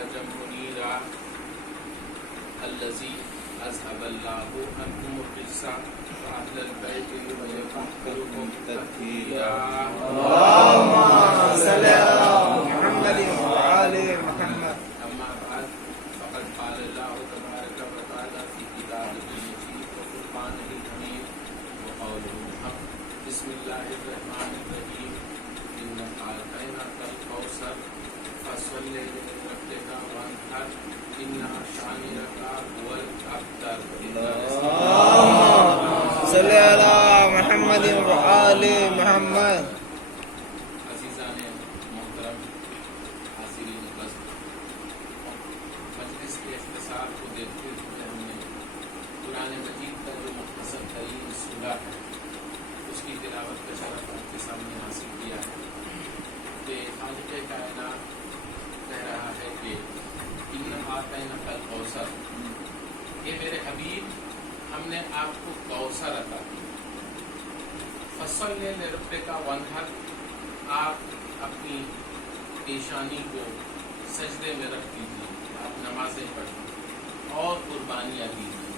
سراجا منيرا الذي أذهب الله عنكم الرجس وأهل البيت ويطهركم تطهيرا. اللهم صل على محمد وآل محمد. أما بعد فقد قال الله تبارك وتعالى في كتابه المجيد وفرقانه الحميد وقوله الحق. بسم الله الرحمن الرحيم. إنا أعطيناك الكوثر فصل لربك وانحر إن شانئك هو الأبتر. اللهم صل على محمد وآل محمد. عزیزان محترم حاضرین بست، مجلس کے اختصار کو دیکھتے ہوئے ہم نے قرآن مجید کا جو مختصر ترین سورہ ہے اس کی تلاوت کا شرف آپ کے سامنے حاصل کیا ہے کہ خالق کائنات کہہ رہا ہے کہ اِنَّا أَعْطَيْنَاكَ الْكَوْثَرَ، کہ میرے حبیب ہم نے آپ کو کوثر عطا کیا. فصل لربک وانحر، آپ اپنی پیشانی کو سجدے میں رکھ دیجیے، آپ نمازیں پڑھیں اور قربانیاں دیجیے.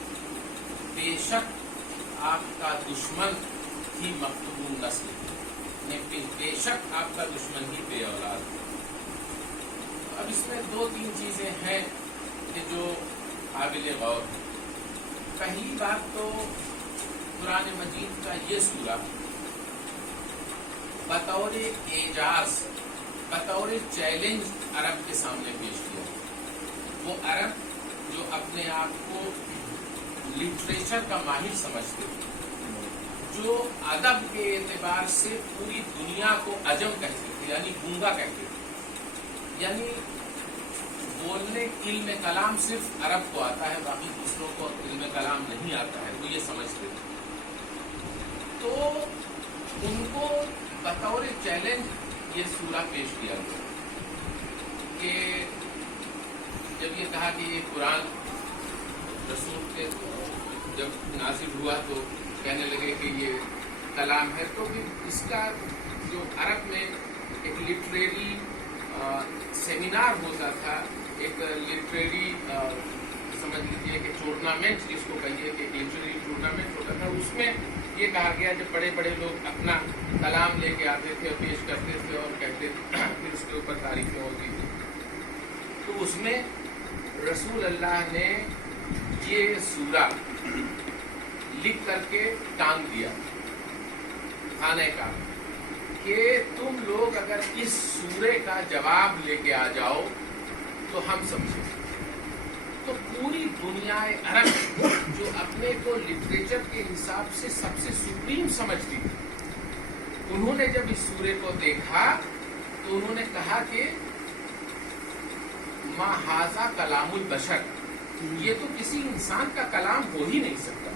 بے شک آپ کا دشمن ہی مقتول نسل ہے، بے شک آپ کا دشمن ہی بے اولاد ہے. اب اس میں دو تین چیزیں ہیں کہ جو قابل غور ہیں. پہلی بات تو قرآن مجید کا یہ سورہ بطور اعجاز، بطور چیلنج عرب کے سامنے پیش کیا. وہ عرب جو اپنے آپ کو لٹریچر کا ماہر سمجھتے تھے، جو ادب کے اعتبار سے پوری دنیا کو عجم کہتے تھے، یعنی گونگا کہتے تھے، یعنی بولنے علم کلام صرف عرب کو آتا ہے، باقی دوسروں کو علم کلام نہیں آتا ہے، وہ یہ سمجھتے تھے. تو ان کو بطور چیلنج یہ سورہ پیش کیا گیا کہ جب یہ کہا کہ یہ قرآن رسول کے جب نازل ہوا تو کہنے لگے کہ یہ کلام ہے، تو پھر اس کا جو عرب میں ایک لٹریری سیمینار ہوتا تھا، ایک لٹریری سمجھ لیجیے کہ ٹورنامنٹ جس کو کہیے کہ لٹریری ٹورنامنٹ ہوتا تھا. اس میں یہ کہا گیا جب بڑے بڑے لوگ اپنا کلام لے کے آتے تھے اور پیش کرتے تھے اور کہتے تھے، پھر اس کے اوپر تعریفیں ہوتی تھی، تو اس میں رسول اللہ نے یہ سورہ لکھ کر کے ٹانگ دیا خانہ کا کہ تم لوگ اگر اس سورے کا جواب لے کے آ جاؤ تو ہم سمجھیں. تو پوری دنیا عرب جو اپنے کو لٹریچر کے حساب سے سب سے سپریم سمجھتی تھی، انہوں نے جب اس سورے کو دیکھا تو انہوں نے کہا کہ ما ھذا کلام البشر، یہ تو کسی انسان کا کلام ہو ہی نہیں سکتا،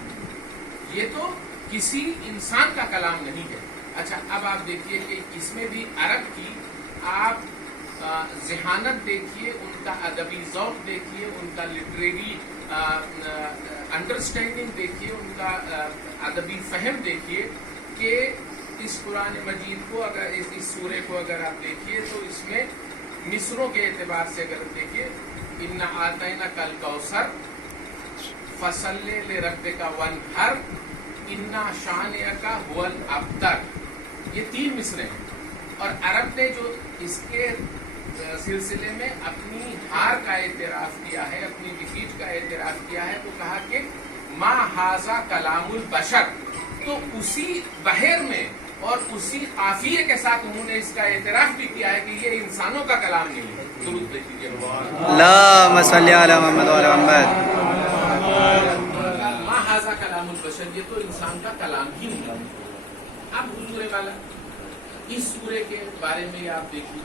یہ تو کسی انسان کا کلام نہیں ہے. اچھا، اب آپ دیکھیے کہ اس میں بھی عرب کی آپ ذہانت دیکھیے، ان کا ادبی ذوق دیکھیے، ان کا لٹریری انڈرسٹینڈنگ دیکھیے، ان کا ادبی فہم دیکھیے کہ اس قرآن مجید کو اگر اس سورے کو اگر آپ دیکھیے تو اس میں مصروں کے اعتبار سے اگر دیکھیے، اِنَّا أَعْطَيْنَاكَ الْكَوْثَرَ فَصَلِّ لِرَبِّكَ وَانْحَرْ إِنَّ شَانِئَكَ هُوَ الْأَبْتَرُ. یہ تین مصرے ہیں، اور عرب نے جو اس کے سلسلے میں اپنی ہار کا اعتراف کیا ہے، اپنی ڈیفیٹ کا اعتراف کیا ہے، تو کہا کہ ما ھذا کلام البشر. تو اسی بحر میں اور اسی قافیے کے ساتھ انہوں نے اس کا اعتراف بھی کیا ہے کہ یہ انسانوں کا کلام نہیں ہے. درود بھیجیے. اللهم صل على محمد وعلى محمد. ما ھذا کلام البشر، یہ تو انسان کا کلام ہی نہیں ہے. اب حضور والا اس سورے کے بارے میں آپ دیکھیے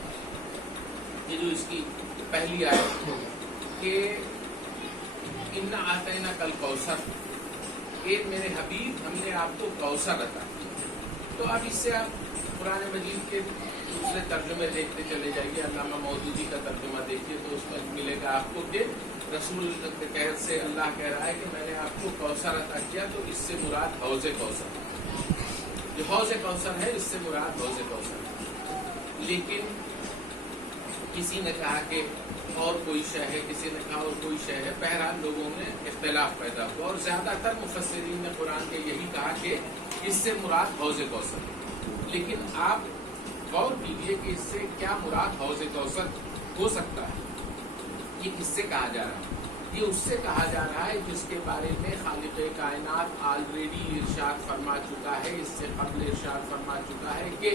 کہ جو اس کی پہلی آیت کہ اِنَّا أَعْطَيْنَاكَ الْكَوْثَرَ، ایک میرے حبیب ہم نے آپ کو کوثر عطا کیا. تو اب اس سے آپ قرآن مجید کے دوسرے ترجمے دیکھتے چلے جائیے. علامہ مودودی کا ترجمہ دیکھیے تو اس میں ملے گا آپ کو کہ رسول کے قہر سے اللہ کہہ رہا ہے کہ میں نے آپ کو کوثر عطا کیا، تو اس سے مراد حوض کوثر، جو حوض کوثر ہے اس سے مراد حوض کوثر. لیکن کسی نے کہا کہ اور کوئی شے ہے، کسی نے کہا اور کوئی شے ہے، بہرحال لوگوں میں اختلاف پیدا ہوا اور زیادہ تر مفسرین نے قرآن کے یہی کہا کہ اس سے مراد حوض کوثر ہے۔ لیکن آپ غور کیجیے کہ اس سے کیا مراد حوض کوثر ہو سکتا ہے۔ یہ کس سے کہا جا رہا ہے؟ یہ اس سے کہا جا رہا ہے جس کے بارے میں خالق کائنات آلریڈی ارشاد فرما چکا ہے، اس سے قبل ارشاد فرما چکا ہے کہ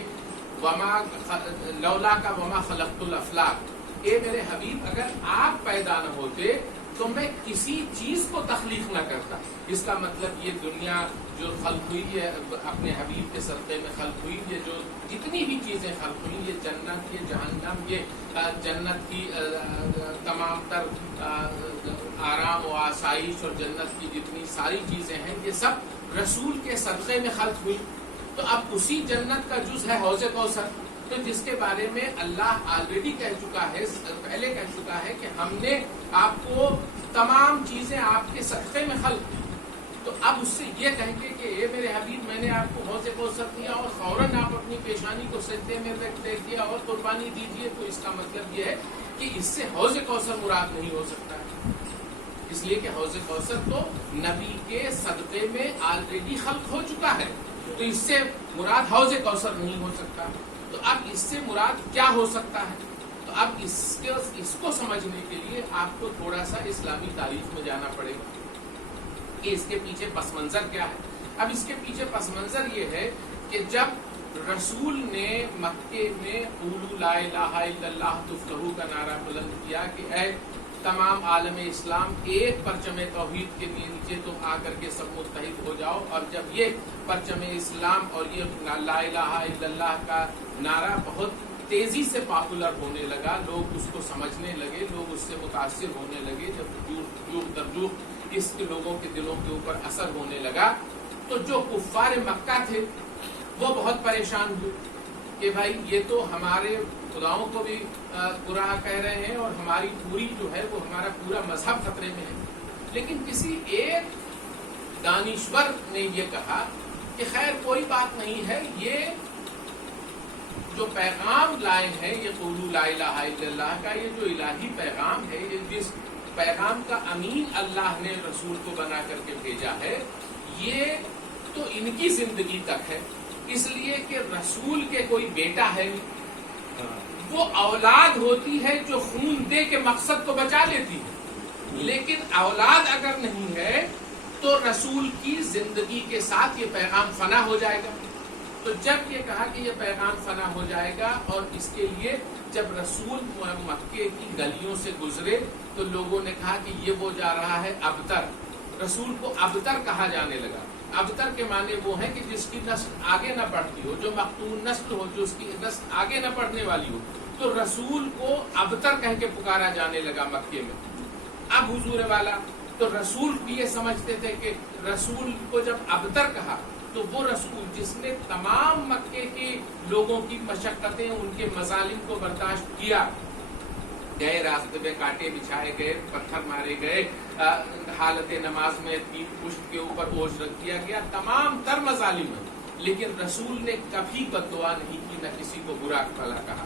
لولا کا وما خلقت الافلاق، اے میرے حبیب اگر آپ پیدا نہ ہوتے تو میں کسی چیز کو تخلیق نہ کرتا۔ اس کا مطلب یہ دنیا جو خلق ہوئی ہے اپنے حبیب کے صدقے میں خلق ہوئی، یہ جو جتنی بھی چیزیں خلق ہوئی، یہ جنت، یہ جہنم، یہ جنت کی تمام تر آرام و آسائش اور جنت کی جتنی ساری چیزیں ہیں، یہ سب رسول کے صدقے میں خلق ہوئی۔ تو اب اسی جنت کا جز ہے حوض کوثر، تو جس کے بارے میں اللہ آلریڈی کہہ چکا ہے، پہلے کہہ چکا ہے کہ ہم نے آپ کو تمام چیزیں آپ کے صدقے میں خلق کی۔ تو اب اس سے یہ کہیں گے کہ اے میرے حبیب میں نے آپ کو حوض کوثر دیا اور فوراً آپ اپنی پیشانی کو سجدے میں رکھ دیا اور قربانی دیجیے، تو اس کا مطلب یہ ہے کہ اس سے حوض کوثر مراد نہیں ہو سکتا ہے، اس لیے کہ حوض کوثر تو نبی کے صدقے میں آلریڈی خلق ہو چکا ہے، تو اس سے مراد حوض کوثر نہیں ہو سکتا۔ تو اب اس سے مراد کیا ہو سکتا ہے؟ تو اب اس کو سمجھنے کے لیے آپ کو تھوڑا سا اسلامی تاریخ میں جانا پڑے گا کہ اس کے پیچھے پس منظر کیا ہے۔ اب اس کے پیچھے پس منظر یہ ہے کہ جب رسول نے مکے میں قولوا لا الہ الا اللہ تفلحوا کا نعرہ بلند کیا کہ اے تمام عالم اسلام ایک پرچم توحید کے نیچے تم آ کر کے سب متحد ہو جاؤ، اور جب یہ پرچم اسلام اور یہ لا الہ الا اللہ کا نعرہ بہت تیزی سے پاپولر ہونے لگا، لوگ اس کو سمجھنے لگے، لوگ اس سے متاثر ہونے لگے، جب جوخ در جوخ اس کے لوگوں کے دلوں کے اوپر اثر ہونے لگا، تو جو کفار مکہ تھے وہ بہت پریشان ہوئے کہ بھائی یہ تو ہمارے خداؤں کو بھی برا کہہ رہے ہیں اور ہماری پوری جو ہے وہ ہمارا پورا مذہب خطرے میں ہے۔ لیکن کسی ایک دانشور نے یہ کہا کہ خیر کوئی بات نہیں ہے، یہ جو پیغام لائے ہیں، یہ قولوا لا الہ الا اللہ کا یہ جو الہی پیغام ہے، یہ جس پیغام کا امین اللہ نے رسول کو بنا کر کے بھیجا ہے، یہ تو ان کی زندگی تک ہے، اس لیے کہ رسول کے کوئی بیٹا ہے نہیں، وہ اولاد ہوتی ہے جو خون دے کے مقصد کو بچا لیتی ہے، لیکن اولاد اگر نہیں ہے تو رسول کی زندگی کے ساتھ یہ پیغام فنا ہو جائے گا۔ تو جب یہ کہا کہ یہ پیغام فنا ہو جائے گا، اور اس کے لیے جب رسول مکے کی گلیوں سے گزرے تو لوگوں نے کہا کہ یہ وہ جا رہا ہے ابتر، رسول کو ابتر کہا جانے لگا۔ ابتر کے معنی وہ ہیں کہ جس کی نسل آگے نہ بڑھتی ہو، جو مقتول نسل ہو، جو اس کی نسل آگے نہ بڑھنے والی ہو، تو رسول کو ابتر کہہ کے پکارا جانے لگا مکے میں۔ اب حضور والا تو رسول بھی یہ سمجھتے تھے کہ رسول کو جب ابتر کہا تو وہ رسول جس نے تمام مکے کے لوگوں کی مشقتیں، ان کے مظالم کو برداشت کیا، گئے راستے میں کانٹے بچھائے گئے، پتھر مارے گئے، حالت نماز میں پیٹھ پشت کے اوپر بوجھ رکھ دیا گیا، تمام تر مظالم ہیں، لیکن رسول نے کبھی بد دعا نہیں کی، نہ کسی کو برا بھلا کہا۔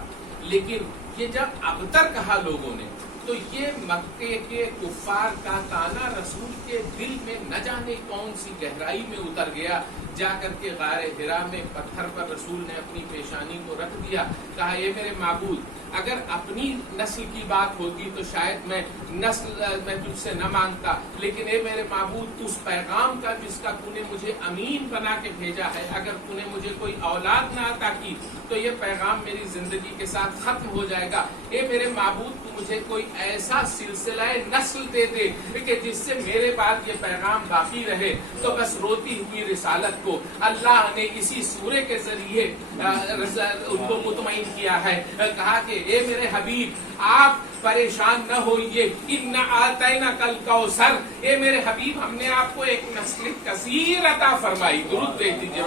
لیکن یہ جب ابتر کہا لوگوں نے تو یہ مکے کے کفار کا تانا رسول کے دل میں نہ جانے کون سی گہرائی میں اتر گیا، جا کر کے غار حرا میں پتھر پر رسول نے اپنی پیشانی کو رکھ دیا، کہا یہ میرے معبود اگر اپنی نسل کی بات ہوتی تو شاید میں نسل میں تجھ سے نہ مانگتا، لیکن اے میرے معبود اس پیغام کا جس کا تو نے مجھے امین بنا کے بھیجا ہے، اگر تو نے مجھے کوئی اولاد نہ عطا کی تو یہ پیغام میری زندگی کے ساتھ ختم ہو جائے گا۔ اے میرے معبود تو مجھے کوئی ایسا سلسلہ نسل دے دے کہ جس سے میرے بعد یہ پیغام باقی رہے۔ تو بس روتی ہوئی رسالت کو اللہ نے اسی سورے کے ذریعے ان کو مطمئن کیا ہے، کہا کہ اے میرے حبیب آپ پریشان نہ ہوئیے، اِنَّا أَعْطَيْنَاكَ الْكَوْثَرَ، اے میرے حبیب ہم نے آپ کو ایک نسل کثیر عطا فرمائی۔ درود دے دیجیے۔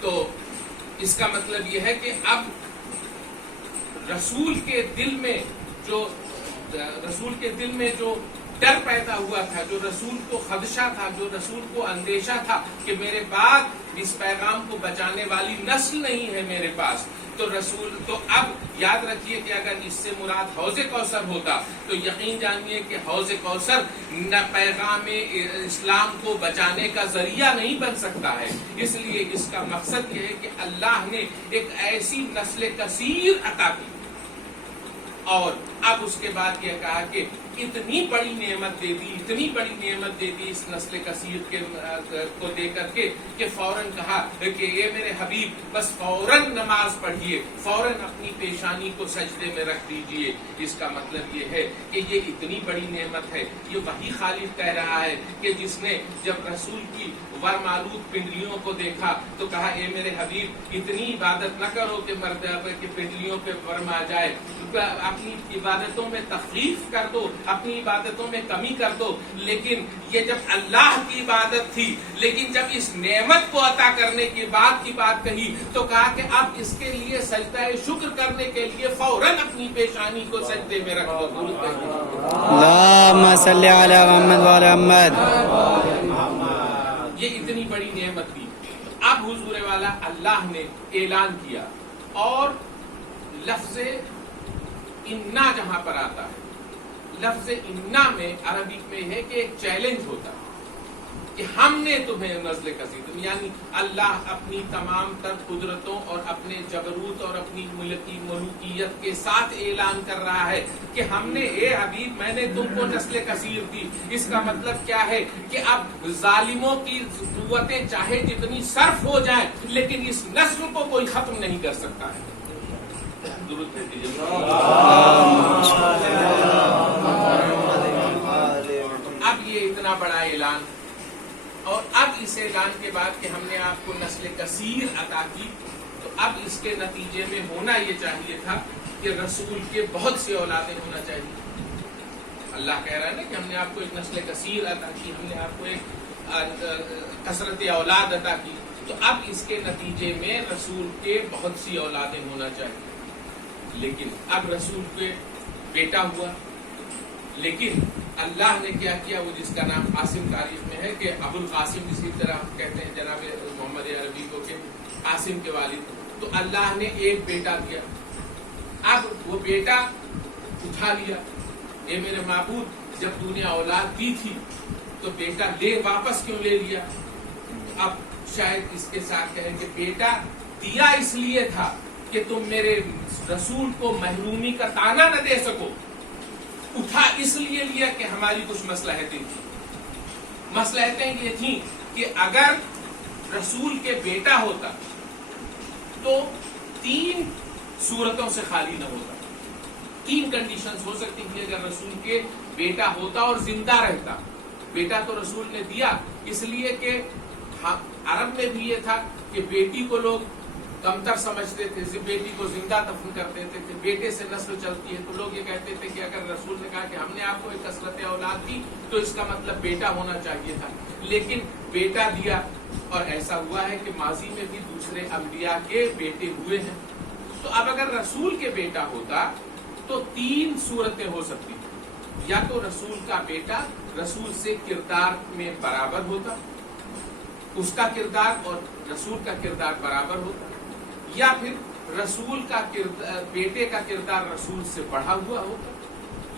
تو اس کا مطلب یہ ہے کہ اب رسول کے دل میں جو ڈر پیدا ہوا تھا، جو رسول کو خدشہ تھا، جو رسول کو اندیشہ تھا کہ میرے بعد اس پیغام کو بچانے والی نسل نہیں ہے میرے پاس، تو رسول تو اب یاد رکھیے کہ اگر اس سے مراد حوض کوثر ہوتا تو یقین جانیے کہ حوض کوثر نہ پیغام اسلام کو بچانے کا ذریعہ نہیں بن سکتا ہے۔ اس لیے اس کا مقصد یہ ہے کہ اللہ نے ایک ایسی نسل کثیر عطا کی، اور اب اس کے بعد یہ کہا کہ اتنی بڑی نعمت دے دی، اتنی بڑی نعمت دے دی اس نسل کثیر کو دے کر کے کہ فوراً کہا کہ یہ میرے حبیب بس فوراً نماز پڑھیے، فوراً اپنی پیشانی کو سجدے میں رکھ دیجئے۔ اس کا مطلب یہ ہے کہ یہ اتنی بڑی نعمت ہے، یہ وہی خالق کہہ رہا ہے کہ جس نے جب رسول کی ورمالود پنڈلیوں کو دیکھا تو کہا اے میرے حبیب اتنی عبادت نہ کرو کہ کہ پنڈلیوں پہ ورم آ جائے، اپنی عبادتوں میں تخفیف کر دو، اپنی عبادتوں میں کمی کر دو۔ لیکن یہ جب اللہ کی عبادت تھی، لیکن جب اس نعمت کو عطا کرنے کی بات کہی تو کہا کہ اب اس کے لیے سجدہ شکر کرنے کے لیے فوراً اپنی پیشانی کو سجدے میں رکھ دو۔ اللہم صلی علی محمد وعلی محمد۔ یہ اتنی بڑی نعمت تھی۔ اب حضور والا اللہ نے اعلان کیا، اور لفظ انا جہاں پر آتا ہے، لفظ انا میں عربی میں ہے کہ ایک چیلنج ہوتا ہے کہ ہم نے تمہیں نزل کثیر، یعنی اللہ اپنی تمام تر قدرتوں اور اپنے جبروت اور اپنی ملوکیت کے ساتھ اعلان کر رہا ہے کہ ہم نے اے حبیب میں نے تم کو نسل کثیر دی۔ اس کا مطلب کیا ہے کہ اب ظالموں کی قوتیں چاہے جتنی صرف ہو جائیں لیکن اس نسل کو کوئی ختم نہیں کر سکتا ہے۔ اب یہ اتنا بڑا اعلان، اور اب اس اعلان کے بعد کہ ہم نے آپ کو نسل کثیر عطا کی، تو اب اس کے نتیجے میں ہونا یہ چاہیے تھا کہ رسول کے بہت سی اولادیں ہونا چاہیے۔ اللہ کہہ رہا ہے نا کہ ہم نے آپ کو ایک نسل کثیر عطا کی، ہم نے آپ کو ایک کثرت اولاد عطا کی، تو اب اس کے نتیجے میں رسول کے بہت سی اولادیں ہونا چاہیے۔ لیکن اب رسول کے بیٹا ہوا، لیکن اللہ نے کیا کیا، وہ جس کا نام قاسم تاریخ میں ہے کہ ابو القاسم، اسی طرح کہتے ہیں جناب محمد عربی کو کہ قاسم کے والد، تو اللہ نے ایک بیٹا دیا۔ اب وہ بیٹا اٹھا لیا، اے میرے معبود جب تو نے اولاد دی تھی تو بیٹا لے واپس کیوں لے لیا؟ اب شاید اس کے ساتھ کہیں کہ بیٹا دیا اس لیے تھا کہ تم میرے رسول کو محرومی کا تانا نہ دے سکو، اٹھا اس لیے لیا کہ ہماری کچھ مصلحتیں تھیں۔ مصلحتیں یہ تھیں کہ اگر رسول کے بیٹا ہوتا تو 3 صورتوں سے خالی نہ ہوتا، 3 کنڈیشنز ہو سکتی تھی اگر رسول کے بیٹا ہوتا اور زندہ رہتا۔ بیٹا تو رسول نے دیا اس لیے کہ عرب میں بھی یہ تھا کہ بیٹی کو لوگ کمتر سمجھتے تھے، بیٹی کو زندہ دفن کرتے تھے کہ بیٹے سے نسل چلتی ہے، تو لوگ یہ کہتے تھے کہ اگر رسول نے کہا کہ ہم نے آپ کو ایک کثرت اولاد دی تو اس کا مطلب بیٹا ہونا چاہیے تھا، لیکن بیٹا دیا، اور ایسا ہوا ہے کہ ماضی میں بھی دوسرے انبیاء کے بیٹے ہوئے ہیں۔ تو اب اگر رسول کے بیٹا ہوتا تو 3 صورتیں ہو سکتی تھیں، یا تو رسول کا بیٹا رسول سے کردار میں برابر ہوتا، اس کا کردار اور رسول کا کردار برابر ہوتا، یا پھر رسول کا بیٹے کا کردار رسول سے بڑھا ہوا ہوتا،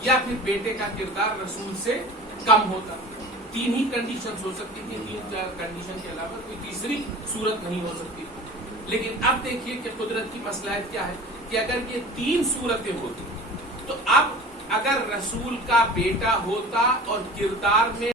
یا پھر بیٹے کا کردار رسول سے کم ہوتا۔ 3 ہی کنڈیشنز ہو سکتی تھی، 3 کنڈیشن کے علاوہ کوئی تیسری صورت نہیں ہو سکتی۔ لیکن اب دیکھیے کہ قدرت کی مصلحت کیا ہے کہ اگر یہ 3 صورتیں ہوتی تو اب اگر رسول کا بیٹا ہوتا اور کردار میں